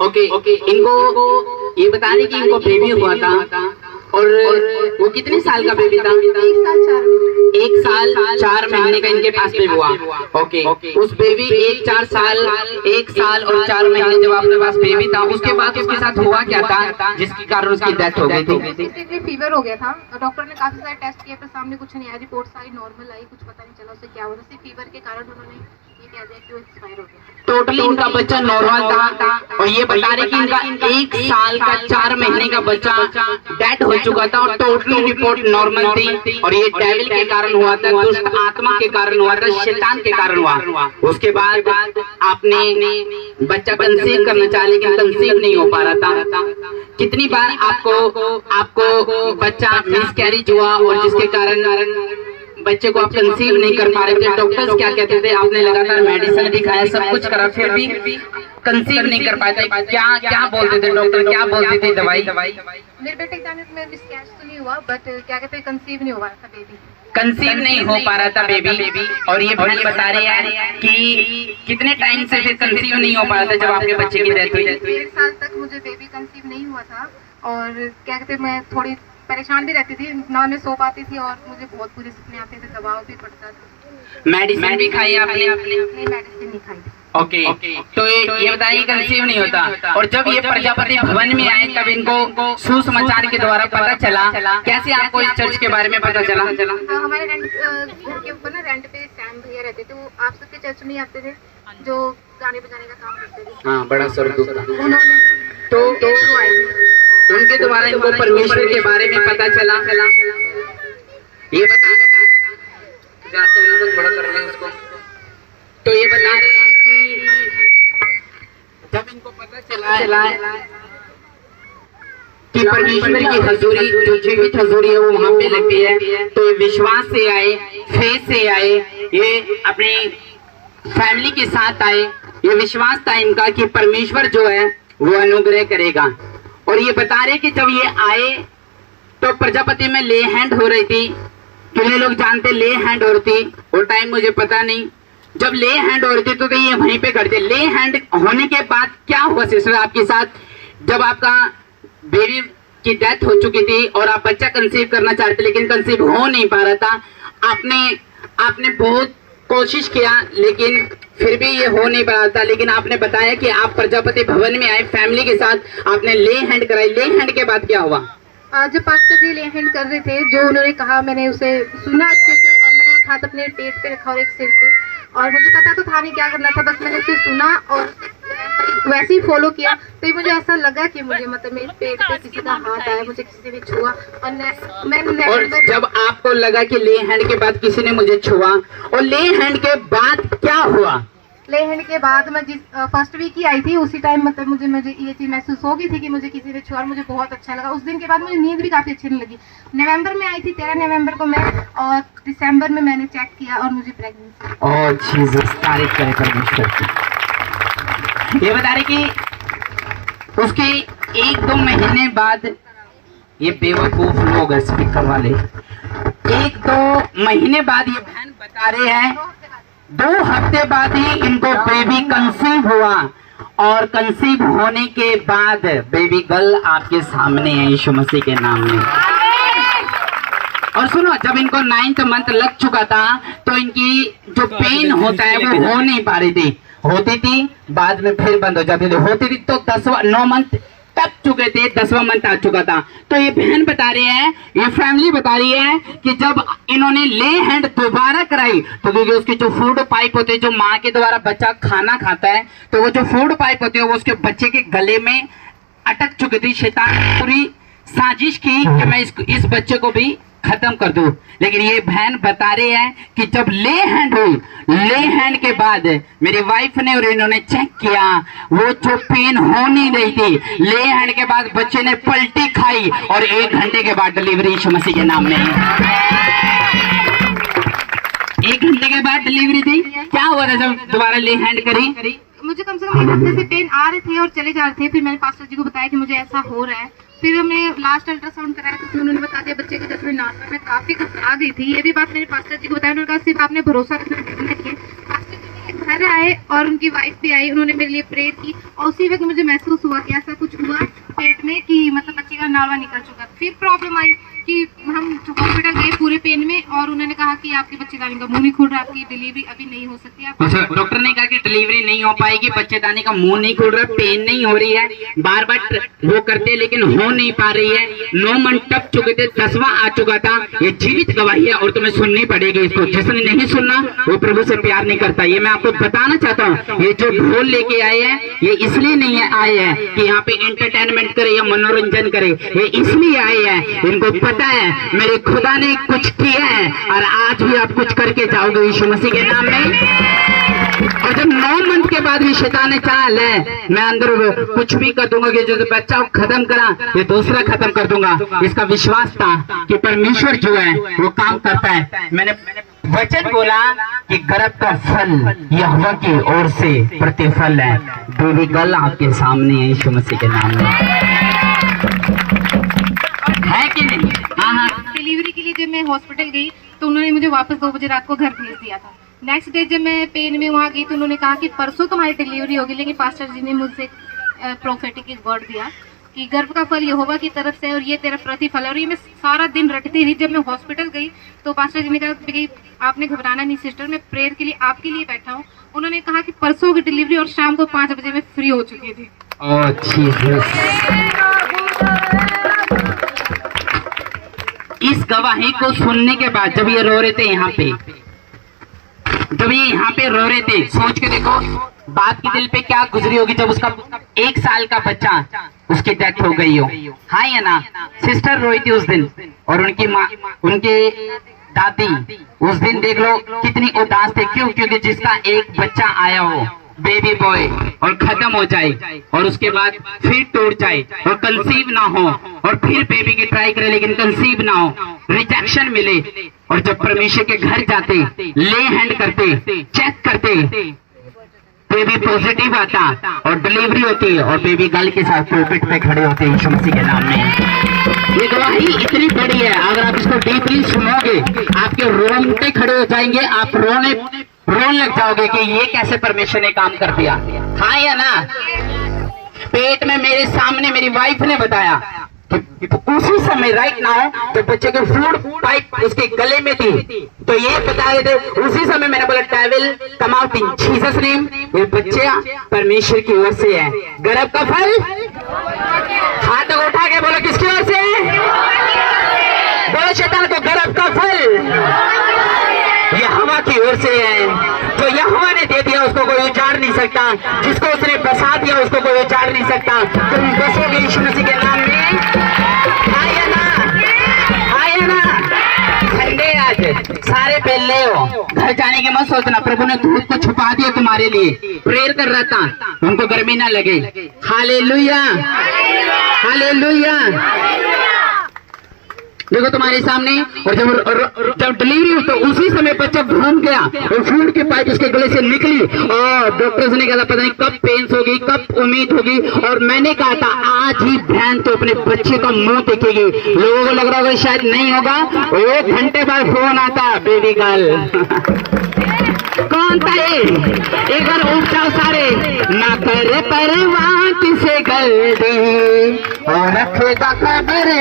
Okay, इनको ये बता रहे कि इनको बेबी हुआ था और वो कितने साल का बेबी था? 1 साल 4 महीने का इनके पास बेबी हुआ। ओके, उस बेबी 1 साल और 4 महीने जब आपके पास बेबी था, उसके बाद उसके साथ हुआ क्या था जिसके कारण उसकी डेथ हो गई थी? फीवर हो गया था। डॉक्टर ने काफी सारे टेस्ट किए पर सामने कुछ नहीं आया, रिपोर्ट सारी नॉर्मल आई, कुछ पता नहीं चला उसे क्या हुआ। सिर्फ फीवर के कारण उन्होंने ये कह दिया कि वो एक्सपायर हो गया। टोटली इनका बच्चा नॉर्मल था और ये बता रहे कि इनका 1 साल का 4 महीने का बच्चा डेड हो चुका था और टोटली रिपोर्ट नॉर्मल थी और ये डेविल के कारण हुआ था, दुष्ट आत्मा के कारण हुआ था, शैतान के कारण हुआ। उसके बाद आपने बच्चा कंसीव करना चाहा लेकिन कंसीव नहीं हो पा रहा था। कितनी बार आपको बच्चा मिसकैरेज हुआ और जिसके कारण बच्चे को आप कंसीव नहीं कर पा रहे थे? डॉक्टर्स क्या कहते थे? आपने लगातार मेडिसिन भी खाया, सब कुछ करा, फिर भी कंसीव नहीं कर पाए थे। क्या बोलते थे डॉक्टर, क्या बोलते थे दवाई? मेरे बेटे के में मिसकैरेज तो नहीं हुआ, बट क्या कहते हैं कंसीव नहीं हुआ था बेबी। कंसीव नहीं हो पा रहा था बेबी। और ये बहन बता रहे हैं कि कितने टाइम से फिर कंसीव नहीं हो पा रहा था जब आपके बच्चे की डेथ हुई? 1 साल तक मुझे बेबी कंसीव नहीं हुआ था और क्या कहते हैं मैं थोड़ी परेशान भी रहती थी, ना मैं सो पाती थी और मुझे बहुत बुरे सपने आते थे, दबाव भी पड़ता था। मेडिसिन भी खाई आपने? नहीं, मेडिसिन नहीं खाई। ओके, तो ये बताइए कंसीव नहीं होता। और जब ये प्रजापति भवन में आए तब इनको सुसमाचार के द्वारा पता चला। कैसे आपको इस चर्च के बारे में पता चला? हमारे रेंट के ऊपर ना रेंट पे सैम भैया रहते थे, वो आप सबके चर्च में आते थे जो गाने बजाने का काम करते थे। हाँ, बड़ा सरदू। उन्होंने तो उनके द्वारा इनको परमेश्वर के बारे में पता चला। ये बता थोड़ा कर रहे हैं उसको। तो ये बता रहे हैं कि जब इनको पता चला कि परमेश्वर की हजूरी, जो जीवित हजूरी है वो वहां पे लगती है, तो ये विश्वास से आए, फेथ से आए, ये अपनी फैमिली के साथ आए। ये विश्वास था इनका कि परमेश्वर जो है वो अनुग्रह करेगा। और ये बता रहे कि जब ये आए तो प्रजापति में ले हैंड हो रही थी। कितने लोग जानते ले हैंड हो रही थी? वो टाइम मुझे पता नहीं। जब ले हैंड हो रही थी तो ये वहीं पे करते। ले हैंड होने के बाद क्या हुआ सिस्टर आपके साथ? जब आपका बेबी की डेथ हो चुकी थी और आप बच्चा कंसीव करना चाहते लेकिन कंसीव हो नहीं पा रहा था, आपने बहुत कोशिश किया लेकिन फिर भी ये हो नहीं पा रहा था, लेकिन आपने बताया कि आप प्रजापति भवन में आए फैमिली के साथ, आपने ले हैंड कराई। ले हैंड के बाद क्या हुआ? जब पास्टर जी ले हैंड कर रहे थे, जो उन्होंने कहा मैंने उसे सुना अच्छे से और मैंने एक हाथ अपने पेट पे रखा और एक सिर पे, और मुझे पता तो था नहीं क्या करना था, बस मैंने उसे सुना और वैसे ही फॉलो किया। तो मुझे ऐसा लगा कि मुझे मतलब मेरे पेट पे किसी का हाथ आया, मुझे किसी ने भी छुआ और जब आपको लगा कि ले हैंड के बाद किसी ने मुझे छुआ, और ले हैंड के बाद क्या हुआ? ले हैंड के बाद मैं जिस फर्स्ट वीक ही आई थी उसी टाइम मतलब मुझे ये चीज महसूस हो गई थी कि मुझे किसी ने छुआ और मुझे बहुत अच्छा लगा। उस दिन के बाद मुझे नींद भी काफी अच्छी नहीं लगी। नवंबर में आई थी, 13 नवंबर को मैं, और दिसंबर में मैंने चेक किया और मुझे प्रेगनेंसी। ओह जीसस, तारीफ करें परमेश्वर की। ये बता रहे कि उसके 1-2 महीने बाद, ये बेवकूफ लोग है स्पीकर वाले, 1-2 महीने बाद ये बहन बता रहे हैं 2 हफ्ते बाद ही इनको बेबी कंसीव हुआ और कंसीव होने के बाद बेबी गर्ल आपके सामने है यीशु मसीह के नाम में। और सुनो, जब इनको 9th मंथ लग चुका था तो इनकी जो पेन होता है वो हो नहीं पा रही थी, होती थी बाद में फिर बंद हो जाती थी, होती थी तो 9 मंथ तक चुके थे, 10वां मंथ आ चुका था। तो ये बहन बता रही है, ये फैमिली बता रही है कि जब इन्होंने ले हैंड दोबारा कराई तो क्योंकि उसकी जो फूड पाइप होती है, जो माँ के द्वारा बच्चा खाना खाता है, तो वो जो फूड पाइप होती है वो उसके बच्चे के गले में अटक चुकी थी। शैतान ने पूरी साजिश की कि मैं इस बच्चे को भी खत्म कर दूं। लेकिन ये बहन बता रहे हैं कि जब ले हैंड हुई, ले हैंड के बाद मेरी वाइफ ने और इन्होंने चेक किया, वो जो पेन हो नहीं रही थी, ले हैंड के बाद बच्चे ने पलटी खाई और 1 घंटे के बाद डिलीवरी यीशु मसीह के नाम में। 1 घंटे के बाद डिलीवरी थी। क्या हुआ था जब दोबारा ले हैंड करी? मुझे कम से कम 1 हफ्ते से पेन आ रहे थे और चले जा रहे थे। फिर मैंने पास्टर जी को बताया कि मुझे ऐसा हो रहा है। फिर हमने लास्ट अल्ट्रासाउंड कराया तो उन्होंने बता दिया बच्चे के जैसे नासा में काफी आ गई थी। ये भी बात मेरे पास्टर जी को बताया, उन्होंने कहा सिर्फ आपने भरोसा रखिए। पास्टर जी ने घर आए और उनकी वाइफ भी आई, उन्होंने मेरे लिए प्रेयर की और उसी वक्त मुझे महसूस हुआ कि ऐसा कुछ हुआ पेट में कि मतलब बच्चे का नाड़वा निकल चुका। फिर प्रॉब्लम आई कि हम हॉस्पिटल गए पूरे पेन में और उन्होंने कहा कि आपके बच्चेदानी का मुंह नहीं खुल रहा, आपकी डिलीवरी अभी नहीं हो सकती। अच्छा, डॉक्टर ने कहा कि डिलीवरी नहीं हो पाएगी, बच्चेदानी का मुंह नहीं खुल रहा, पेन नहीं हो रही है, बार बार वो करते लेकिन हो नहीं पा रही है, 9 मंथ टप चुके थे, 10वां आ चुका था। ये जीवित गवाही है और तुम्हें सुननी पड़ेगी इसको। जिसने नहीं सुनना वो प्रभु से प्यार नहीं करता। ये मैं आपको बताना चाहता हूँ। ये जो ढोल लेके आए हैं ये इसलिए नहीं आए हैं कि यहाँ पे एंटरटेनमेंट करे या मनोरंजन करे, ये इसलिए आए हैं, इनको पता है मेरे खुदा ने कुछ किया है और आज भी आप कुछ करके जाओगे यीशु मसीह के नाम में। और जब 9 मंथ के बाद भी शैतान ने चाहा ले मैं अंदर कुछ भी कर दूंगा कि जो बच्चा खत्म करा ये दूसरा खत्म कर दूंगा, इसका विश्वास था कि परमेश्वर जो है वो काम करता है। मैंने वचन बोला कि गर्भ का फल यहोवा की ओर से प्रतिफल है। बेबी गर्ल आपके सामने है यीशु मसीह के नाम में, है कि नहीं? हाँ। डिलीवरी के लिए जब मैं हॉस्पिटल गई तो उन्होंने मुझे वापस 2 बजे रात को घर भेज दिया था। नेक्स्ट डे जब मैं पेन में वहाँ गई तो उन्होंने कहा कि परसों तुम्हारी डिलीवरी होगी, लेकिन पास्टर जी ने मुझसे प्रोफेटिक एक वर्ड दिया कि गर्भ का फल यहोवा की तरफ से और ये तेरा प्रतिफल है। और ये मैं सारा दिन रटती रही। जब मैं हॉस्पिटल गई तो पास्टर जी ने कहा कि आपने घबराना नहीं सिस्टर, मैं प्रेयर के लिए आपके लिए बैठा हूँ। उन्होंने कहा कि परसों की डिलीवरी और शाम को 5 बजे में फ्री हो चुकी थी। इस गवाही को सुनने के बाद जब ये रो रहे थे यहाँ पे, जब ये यहाँ पे रो रहे थे, सोच के देखो बात की दिल पे क्या गुजरी होगी जब उसका 1 साल का बच्चा उसकी डेथ हो गई हो। हाँ या ना? सिस्टर रोई थी उस दिन और उनकी माँ, उनके दादी उस दिन देख लो कितनी उदास थे। क्यों? क्योंकि जिसका एक बच्चा आया हो बेबी बॉय और खत्म हो जाए और उसके बाद फिर टूट जाए और कंसीव ना हो और फिर बेबी की ट्राई करे लेकिन कंसीव ना हो, रिजेक्शन मिले और जब परमेश्वर के घर जाते, ले हैंड करते, चेक करते, बेबी पॉजिटिव आता और डिलीवरी होती है और बेबी गर्ल के साथ प्रोफिट पे खड़े होते हैं यीशु मसीह के नाम में। ये गवाही इतनी बड़ी है, अगर आप इसको डीपली सुनोगे आपके रोंगटे खड़े हो जाएंगे, आप रोने लग जाओगे कि ये कैसे परमेश्वर ने काम कर दिया। हाँ या ना? पेट में मेरे सामने मेरी वाइफ ने बताया कि उसी समय राइट नाउ तो बच्चे के फूड पाइप उसके गले में थी तो ये बता रहे थे। उसी समय मैंने बोला devil come out in Jesus name, ये बच्चा परमेश्वर की ओर से है। गर्भ का फल हाथ उठा के बोलो किसकी ओर से? बोलो शैतान को गर्भ का फल यहोवा की ओर से है। जो यहोवा ने दे दिया उसको कोई उजाड़ नहीं सकता, जिसको उसने बसा दिया उसको कोई उजाड़ नहीं सकता। तुम बसोगे यीशु मसीह के नाम में। आया ना? आया ना? संडे आज सारे पहले हो, घर जाने के मत सोचना। प्रभु ने दूध को छुपा दिया तुम्हारे लिए, प्रेयर कर रहा था उनको गर्मी ना लगे। Hallelujah, hallelujah. देखो तुम्हारे सामने। और जब डिलीवरी हुई तो उसी समय बच्चा घूम गया और फूड की पाइप उसके गले से निकली और डॉक्टर्स ने कहा पता नहीं कब पेन्स होगी, कब उम्मीद होगी। और मैंने कहा था आज ही बहन तो अपने बच्चे का मुंह देखेगी। लोगों को लग रहा होगा शायद नहीं होगा, 1 घंटे बाद फोन आता बेबी गर्ल। कौन था ये? एक बार उठ जाओ सारे। ना करे परवाह किसे गल दी और रखेगा खबर